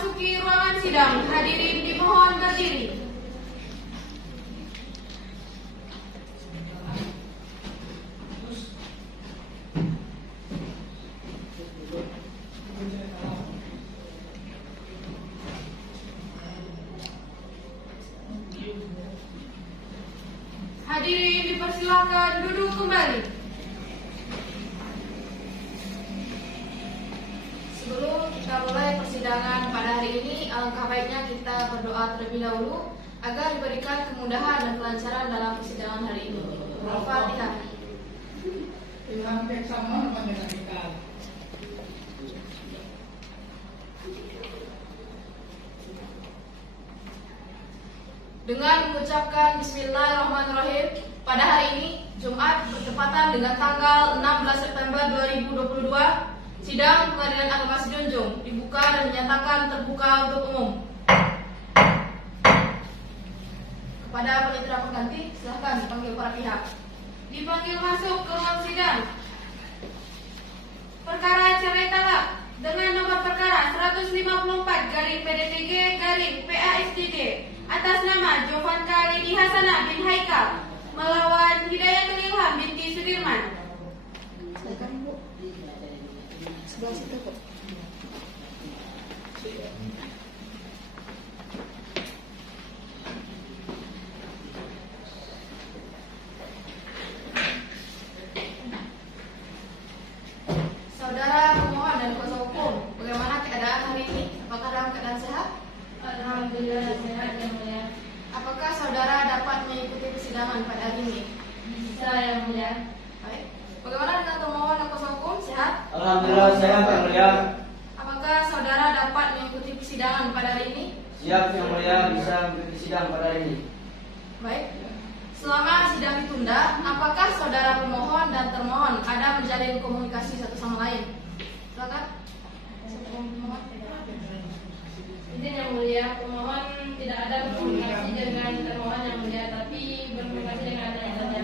memasuki ruangan sidang. Hadirin dimohon berdiri. Hadirin dipersilakan duduk kembali. Sebelum kita mulai persidangan pada hari ini, alangkah baiknya kita berdoa terlebih dahulu agar diberikan kemudahan dan kelancaran dalam persidangan hari ini. Al-Fatihah. Dengan mengucapkan Bismillahirrahmanirrahim, pada hari ini Jumat bertepatan dengan tanggal 16 September 2022, sidang Pengadilan Agama Sijunjung dibuka dan dinyatakan terbuka untuk umum. Kepada panitera pengganti, silahkan dipanggil para pihak. Dipanggil masuk ke ruang sidang. Perkara cerai talak dengan nomor perkara 154/PDTG/PASDG atas nama Jovan Khalidi Hasanah bin Haikal melawan Hidayatul Ilham binti Sudirman. Silakan Bu. Sebelah situ Pak. Saudara pemohon dan kuasa hukum, bagaimana keadaan hari ini? Apakah dalam keadaan sehat? Alhamdulillah sehat yang mulia. Apakah saudara dapat mengikuti persidangan pada hari ini? Bisa yang mulia. Baik. Bagaimana dengan termohon dan kuasa hukum? Sehat? Alhamdulillah sehat yang mulia. Apakah saudara dapat mengikuti persidangan pada hari ini? Siap yang mulia, bisa mengikuti sidang pada hari ini. Baik. Selama sidang ditunda, apakah saudara pemohon dan termohon ada menjalin komunikasi satu sama lain? Silakan. Pemohon. Izin yang mulia, pemohon tidak ada berkomunikasi dengan termohon yang mulia, tapi berkomunikasi dengan anaknya saja.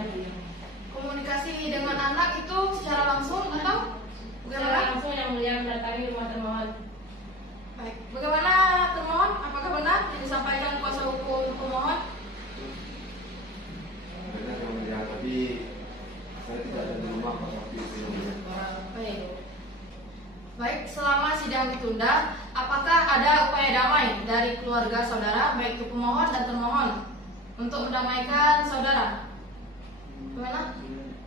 Komunikasi dengan anak itu secara langsung atau Secara bagaimana? langsung yang mulia mendatangi rumah termohon. Baik. Bagaimana termohon? Apakah benar yang disampaikan kuasa hukum pemohon? Benar yang mulia, tapi saya tidak ada di rumah pada waktu itu yang mulia. Baik. Baik, selama sidang ditunda, apakah ada upaya damai dari keluarga saudara, baik itu pemohon dan termohon, untuk mendamaikan saudara? Bagaimana?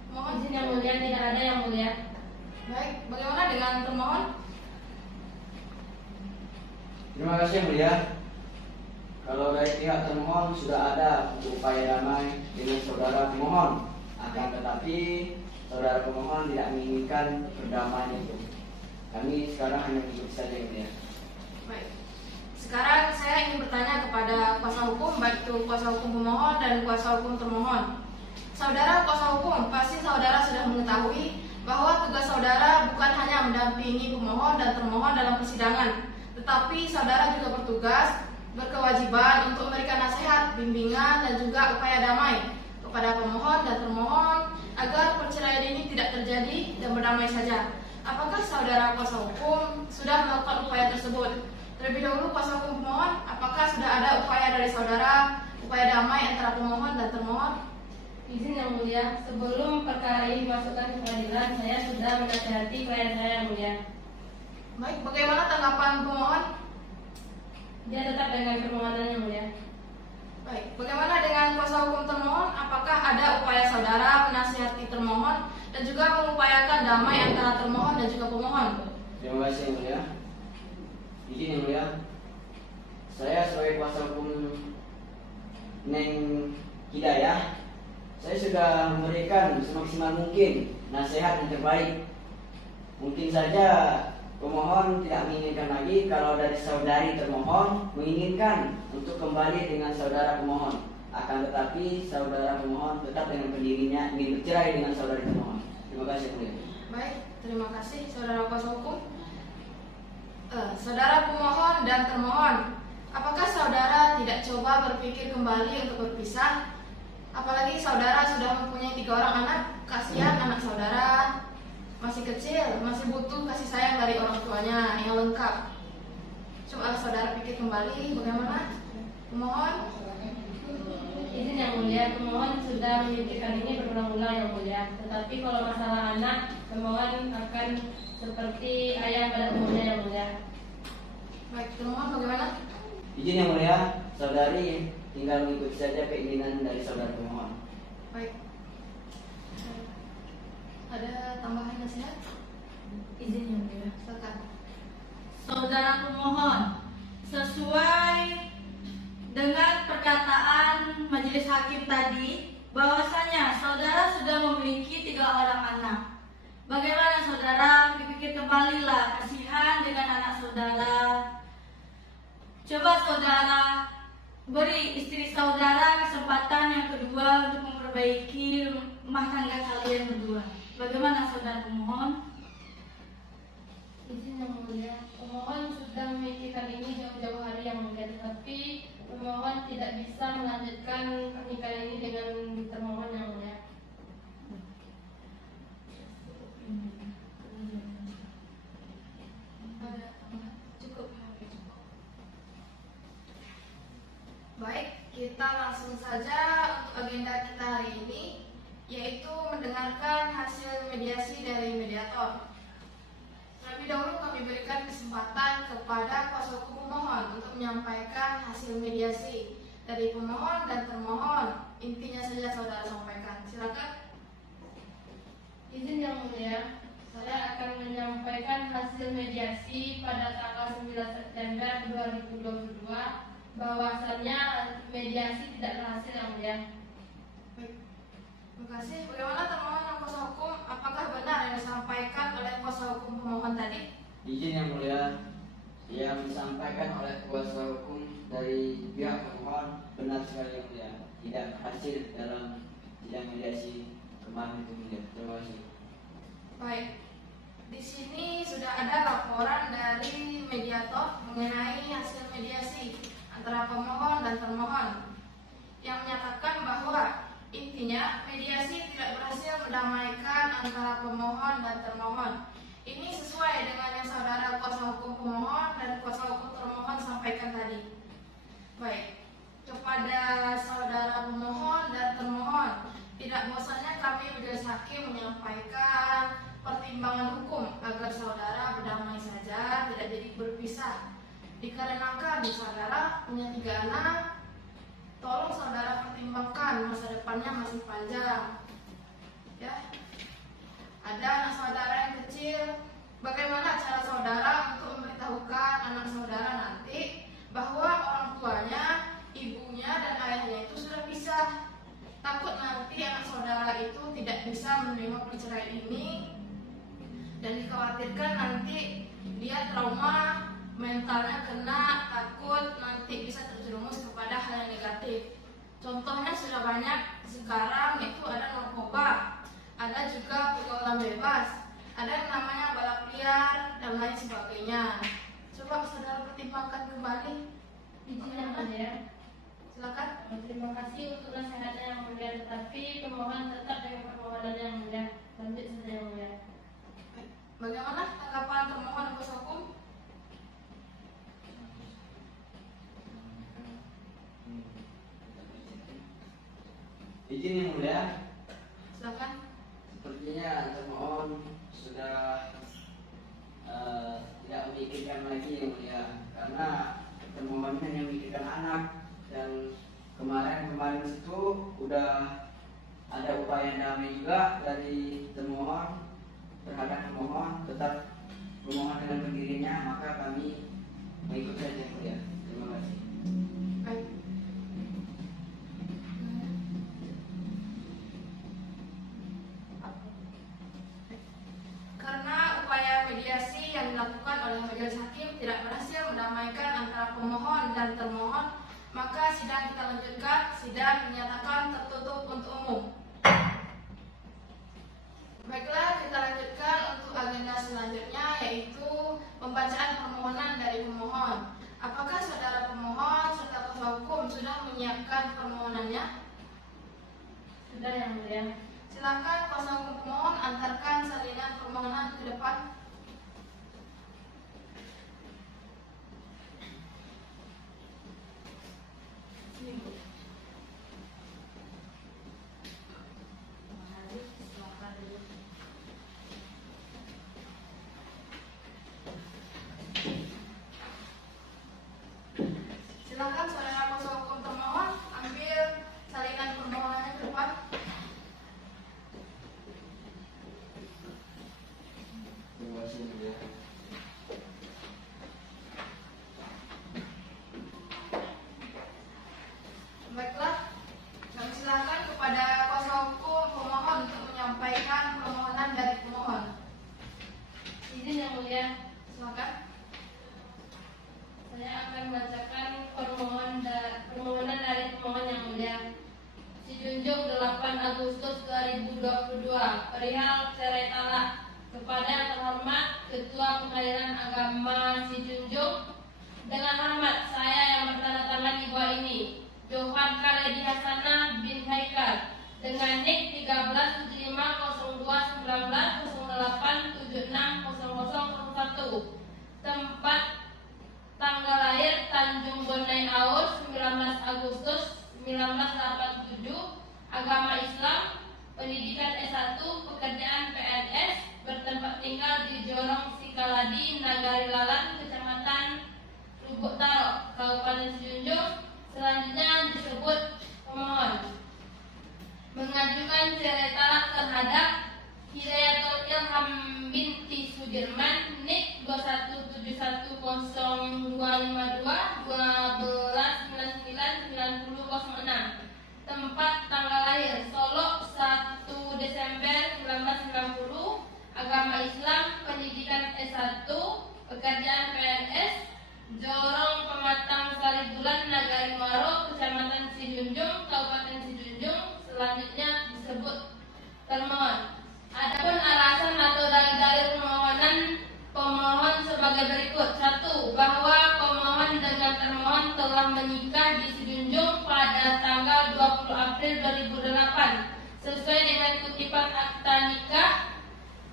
Mohon Izin yang mulia, tidak ada yang mulia. Baik, bagaimana dengan termohon? Terima kasih yang mulia. Kalau dari pihak termohon sudah ada upaya damai dengan saudara pemohon, akan tetapi saudara pemohon tidak menginginkan perdamaian itu. Kami sekarang hanya mengikuti saja yang mulia. Baik. Sekarang saya ingin bertanya kepada kuasa hukum, baik itu kuasa hukum pemohon dan kuasa hukum termohon. Saudara kuasa hukum, pasti saudara sudah mengetahui bahwa tugas saudara bukan hanya mendampingi pemohon dan termohon dalam persidangan, tetapi saudara juga berkewajiban untuk memberikan nasihat, bimbingan, dan juga upaya damai kepada pemohon dan termohon agar perceraian ini tidak terjadi dan berdamai saja. Apakah saudara kuasa hukum sudah melakukan upaya tersebut? Terlebih dahulu kuasa hukum pemohon, apakah sudah ada upaya dari saudara, upaya damai antara pemohon dan termohon? Izin yang mulia, sebelum perkara ini dimasukkan ke pengadilan, saya sudah menasihati klien saya yang mulia. Baik, bagaimana tanggapan pemohon? Dia tetap dengan permohonan yang mulia. Baik, bagaimana dengan kuasa hukum termohon? Apakah ada upaya saudara menasihati termohon dan juga mengupayakan damai antara termohon dan juga pemohon? Terima kasih yang mulia. Izin yang mulia, saya sebagai kuasa hukum Neng Hidayah, saya sudah memberikan semaksimal mungkin nasihat yang terbaik. Mungkin saja pemohon tidak menginginkan lagi kalau dari saudari termohon menginginkan untuk kembali dengan saudara pemohon. Akan tetapi saudara pemohon tetap dengan pendirinya ingin bercerai dengan saudari termohon. Terima kasih yang mulia. Baik, terima kasih saudara kuasa hukum. Saudara pemohon dan termohon, apakah saudara tidak coba berpikir kembali untuk berpisah? Apalagi saudara sudah mempunyai 3 orang anak, kasihan anak saudara masih kecil, masih butuh kasih sayang dari orang tuanya yang lengkap. Coba saudara pikir kembali bagaimana. Pemohon. Izin yang mulia, pemohon sudah memikirkan ini berulang-ulang yang mulia. Tetapi kalau masalah anak, pemohon akan seperti ayah pada umumnya yang mulia. Baik, termohon bagaimana? Izin yang mulia, saudari tinggal mengikuti saja keinginan dari saudara pemohon. Baik. Ada tambahan nasihat? Izin yang mulia. Silakan. Saudara pemohon, sesuai dengan perkataan majelis hakim tadi, bahwasanya saudara sudah memiliki 3 orang anak. Bagaimana saudara pikir kembali lah, kasihan dengan anak saudara. Coba saudara beri istri saudara kesempatan yang kedua untuk memperbaiki rumah tangga kalian berdua. Bagaimana saudara pemohon? Izin yang mulia, pemohon sudah memikirkan ini jauh-jauh hari yang mulia, tetapi pemohon tidak bisa melanjutkan pernikahan ini dengan termohon yang mulia. Ada tambahan? Cukup. Baik, kita langsung saja untuk agenda kita hari ini, yaitu mendengarkan hasil mediasi dari mediator. Terlebih dahulu kami berikan kesempatan kepada kuasa hukum pemohon untuk menyampaikan hasil mediasi dari pemohon dan termohon. Intinya saja saudara sampaikan. Silakan. Izin yang mulia, saya akan menyampaikan hasil mediasi pada tanggal 9 September 2022 bahwasannya mediasi tidak berhasil yang mulia. Baik. Terima kasih. Bagaimana termohon dan kuasa hukum? Apakah benar yang disampaikan oleh kuasa hukum pemohon tadi? Izin yang mulia, yang disampaikan oleh kuasa hukum dari pihak pemohon benar sekali yang mulia, tidak hasil dalam sidang mediasi kemarin itu mulia. Terima kasih. Baik. Di sini sudah ada laporan dari mediator mengenai hasil mediasi antara pemohon dan termohon yang menyatakan bahwa intinya mediasi tidak berhasil mendamaikan antara pemohon dan termohon. Ini sesuai dengan yang saudara kuasa hukum pemohon dan kuasa hukum termohon sampaikan tadi. Baik, kepada saudara pemohon dan termohon, tidak bosannya kami majelis hakim menyampaikan pertimbangan hukum agar saudara berdamai saja, tidak jadi berpisah. Dikarenakan saudara punya 3 anak, tolong saudara pertimbangkan masa depannya masih panjang. Ya, ada anak saudara yang kecil. Bagaimana cara saudara untuk memberitahukan anak saudara nanti bahwa orang tuanya, ibunya dan ayahnya itu sudah pisah? Takut nanti anak saudara itu tidak bisa menerima perceraian ini dan dikhawatirkan nanti dia trauma, mentalnya kena, takut nanti bisa terjerumus kepada hal yang negatif. Contohnya sudah banyak sekarang, itu ada narkoba, ada juga pergaulan bebas, ada yang namanya balap liar dan lain sebagainya. Coba saudara pertimbangkan kembali. Izin yang mulia, Silakan. terima kasih untuk nasihatnya yang mulia, tetapi pemohon tetap dengan permohonan yang mulia. Lanjut saja yang mulia. Bagaimana tanggapan termohon dan kuasa hukum? Izin yang mulia, Silakan. sepertinya termohon sudah tidak memikirkan lagi yang mulia, karena termohon hanya memikirkan anak, dan kemarin itu udah ada upaya damai juga dari termohon terhadap pemohon, tetap pemohon dengan pendirinya, maka kami mengikut saja yang mulia. Terima kasih. Baik. Karena upaya mediasi yang dilakukan oleh majelis hakim tidak berhasil mendamaikan antara pemohon dan termohon, maka sidang kita lanjutkan. Sidang dinyatakan tertutup untuk umum. Baiklah, kita lanjutkan untuk agenda selanjutnya, yaitu pembacaan permohonan dari pemohon. Apakah saudara pemohon serta kuasa hukum sudah menyiapkan permohonannya? Sudah yang mulia. Silakan kuasa hukum pemohon antarkan salinan permohonan ke depan. Sijunjung 8 Agustus 2022 perihal cerai talak. Kepada yang terhormat Ketua Pengadilan Agama Sijunjung, dengan hormat saya yang bertandatangani buah ini, Johan Khaledi Hasanah bin Haikal, dengan NIK 1375021908760001, tempat tanggal lahir Tanjung Bonai Aur 19 Agustus 1987, agama Islam, pendidikan S1, pekerjaan PNS, bertempat tinggal di Jorong Sikaladi, Nagari Lalan, Kecamatan Lubuk Taro, Kabupaten Sijunjung. Selanjutnya disebut pemohon mengajukan cerai talak terhadap Hidayatul Ilham binti Sudirman, NIK 217125212999006, tempat tanggal lahir Solo 1 Desember 1990, agama Islam, pendidikan S1, pekerjaan PNS, Jorong Pematang Saribulan, Nagari Muaro, Kecamatan Sijunjung, Kabupaten Sijunjung. Selanjutnya disebut termohon. Adapun alasan atau dalil-dalil permohonan pemohon sebagai berikut. 1. Bahwa pemohon dengan termohon telah menikah di Sijunjung pada tanggal 20 April 2008 sesuai dengan kutipan akta nikah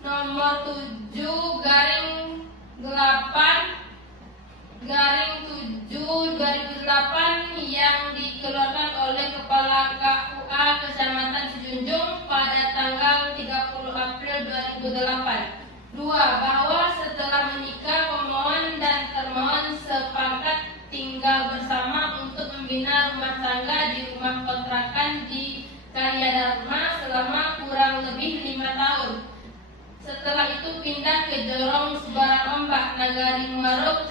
nomor 7/8/7/2008 yang dikeluarkan oleh Kepala KUA Kecamatan Sijunjung pada tanggal 30 April 2008. 2. Bahwa setelah menikah pemohon dan termohon sepakat tinggal bersama untuk membina rumah tangga di rumah kontrakan di Karya Dharma selama kurang lebih 5 tahun. Setelah itu pindah ke Jorong Sebarang Ombak, Nagari Muaro,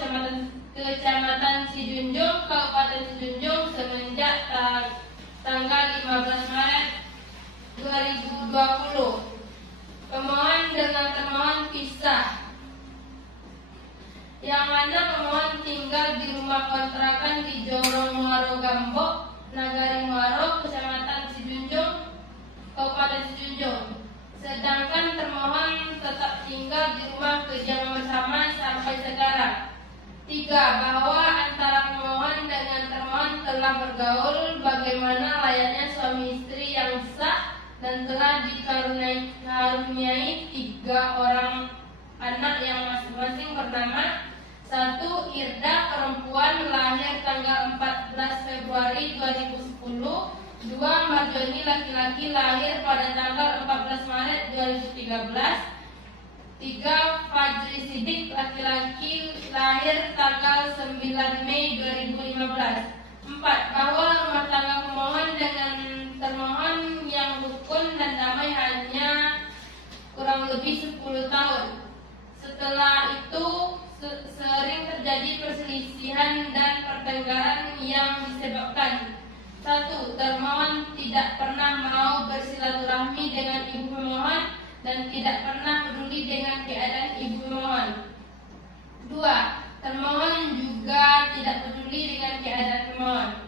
Kecamatan Sijunjung, Kabupaten Sijunjung semenjak tanggal 15 Maret 2020. Pemohon dengan termohon pisah, yang mana pemohon tinggal di rumah kontrakan di Jorong Muaro Gambok, Nagari Muaro, Kecamatan Sijunjung, Kabupaten Sijunjung. Sedangkan termohon tetap tinggal di rumah kediaman bersama sampai sekarang. 3. Bahwa antara pemohon dengan termohon telah bergaul bagaimana layaknya suami istri yang sah dan telah dikaruniai 3 orang anak yang masing-masing bernama: 1. Irda, perempuan, lahir tanggal 14 Februari 2010. 2. Marjoni, laki-laki, lahir pada tanggal 14 Maret 2013. 3. Fajri Sidik, laki-laki, lahir tanggal 9 Mei 2015. 4. Bahwa rumah tangga pemohon dengan termohon yang rukun dan damai hanya kurang lebih 10 tahun. Setelah itu sering terjadi perselisihan dan pertengkaran yang disebabkan: 1. Termohon tidak pernah mau bersilaturahmi dengan ibu pemohon dan tidak pernah peduli dengan keadaan ibu pemohon. 2. Termohon juga tidak peduli dengan keadaan pemohon.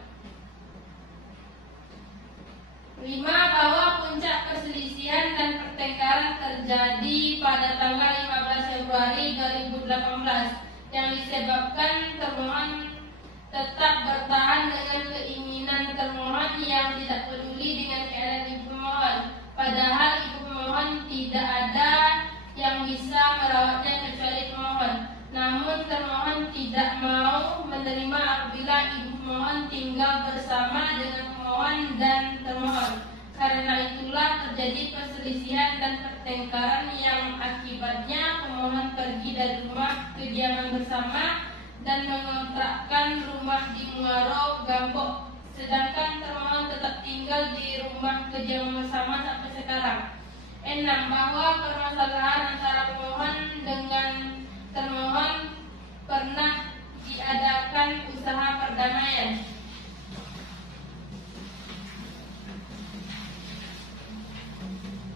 5. Bahwa puncak perselisihan dan pertengkaran terjadi pada tanggal 15 Februari 2018 yang disebabkan termohon tetap bertahan dengan keinginan termohon yang tidak peduli dengan keadaan ibu pemohon, padahal ibu pemohon tidak ada yang bisa merawatnya kecuali pemohon. Namun termohon tidak mau menerima apabila ibu pemohon tinggal bersama dengan pemohon dan termohon. Karena itulah terjadi perselisihan dan pertengkaran yang akibatnya pemohon pergi dari rumah kediaman bersama dan mengontrakkan rumah di Muaro Gambok, sedangkan termohon tetap tinggal di rumah kediaman bersama sampai sekarang. 6. Bahwa permasalahan antara pemohon dengan termohon pernah diadakan usaha perdamaian.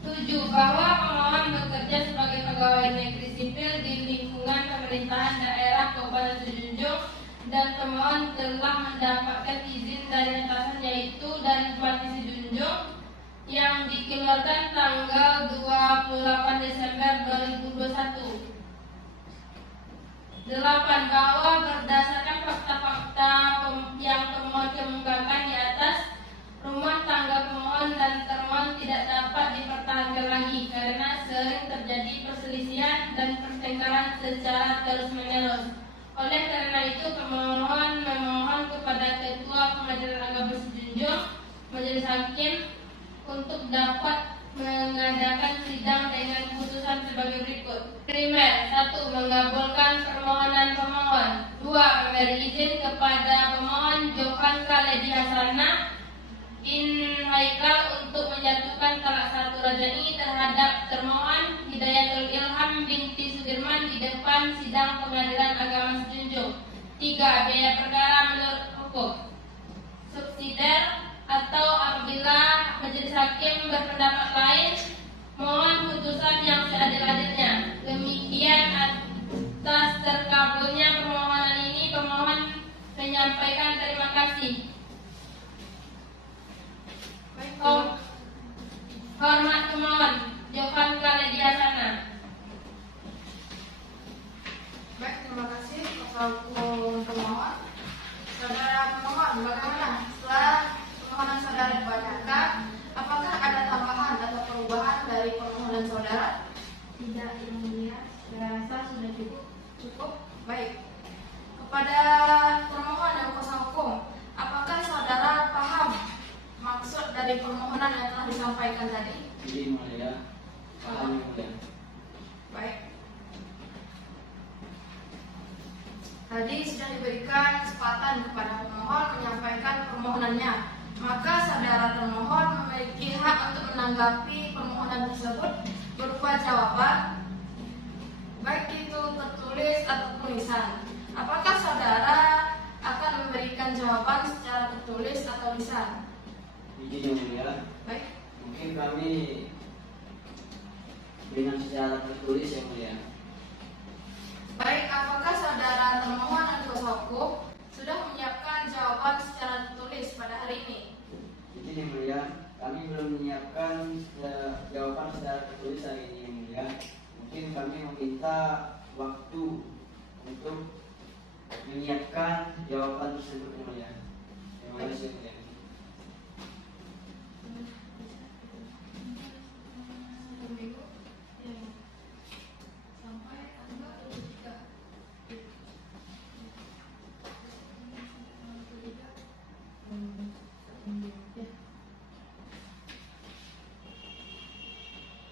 7. Bahwa pemohon bekerja sebagai pegawai negeri sipil di lingkungan pemerintahan daerah Kabupaten Sijunjung dan pemohon telah mendapatkan izin dari atasan yaitu dari Bupati Sijunjung Junjung yang dikeluarkan tanggal 28 Desember 2021. 8. Bahwa berdasarkan fakta-fakta yang pemohon kemukakan di atas, rumah tangga pemohon dan termohon tidak dapat dipertahankan lagi karena sering terjadi perselisihan dan pertengkaran secara terus-menerus. Oleh karena itu, pemohon memohon kepada Ketua Pengadilan Agama Sejunjung, Majelis Hakim, untuk dapat mengadakan sidang dengan putusan sebagai berikut. Primer, 1. Mengabulkan permohonan pemohon. 2. Memberi izin kepada pemohon Johan Khaledi Hasanah bin Haikal untuk menjatuhkan talak 1 raj'i terhadap termohon Hidayatul Ilham binti Sudirman di depan sidang Pengadilan Agama Sejunjung. 3. Biaya perkara menurut hukum. Subsidiar atau apabila majelis hakim berpendapat lain, mohon putusan yang seadil-adilnya. Demikian, atas terkabulnya permohonan ini, pemohon menyampaikan terima kasih. Hormat pemohon Johan Khaledi Hasanah. Baik, terima kasih kuasa hukum pemohon. Saudara pemohon, bagaimana setelah permohonan saudara dibacakan, apakah ada tambahan atau perubahan dari permohonan saudara? Tidak, Yang Mulia. Saya rasa sudah cukup. Cukup. Baik. Kepada permohonan dan kuasa hukum, apakah saudara paham maksud dari permohonan yang telah disampaikan tadi? Jadi mulia, paham yang mulia. Baik. Tadi sudah diberikan kesempatan kepada pemohon menyampaikan permohonannya. Maka saudara termohon memiliki hak untuk menanggapi permohonan tersebut berupa jawaban, baik itu tertulis ataupun lisan. Apakah saudara akan memberikan jawaban secara tertulis atau lisan? Izin yang mulia, Baik. mungkin kami dengan secara tertulis yang mulia. Baik, apakah saudara termohon dan kuasa hukum sudah menyiapkan jawaban secara tertulis pada hari ini? Izin yang mulia, kami belum menyiapkan jawaban secara tertulis hari ini yang mulia. Mungkin kami meminta waktu untuk menyiapkan jawaban tersebut yang mulia. Terima kasih yang mulia. Minggu sampai tanggal 23.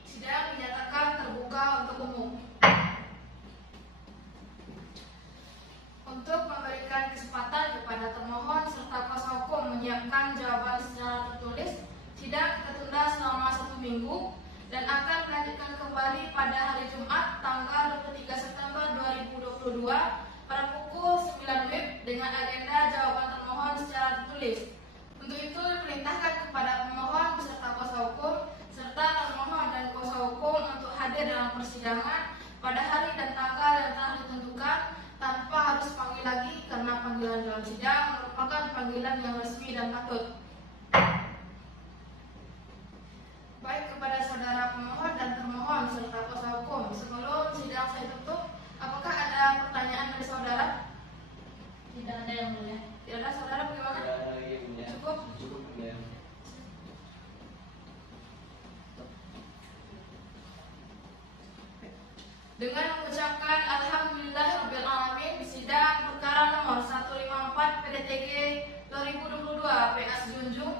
Sidang dinyatakan terbuka untuk umum. Untuk memberikan kesempatan kepada termohon serta kuasa hukum menyiapkan jawaban secara tertulis, sidang tertunda selama 1 minggu dan akan dilanjutkan kembali pada hari Jumat tanggal 23 September 2022 pada pukul 9 WIB dengan agenda jawaban termohon secara tertulis. Untuk itu diperintahkan kepada pemohon beserta kuasa hukum serta termohon dan kuasa hukum untuk hadir dalam persidangan pada hari dan tanggal yang telah ditentukan tanpa harus panggil lagi karena panggilan dalam sidang merupakan panggilan yang resmi dan patut. Baik, kepada saudara pemohon dan termohon serta kuasa hukum, sebelum sidang saya tutup, apakah ada pertanyaan dari saudara? Tidak ada, Yang Mulia. Tidak ada, saudara bagaimana? Tidak ada lagi yang mulia. Cukup? Cukup yang mulia. Dengan mengucapkan Alhamdulillahirrahmanirrahim, sidang perkara nomor 154 PDTG 2022 PA Junjung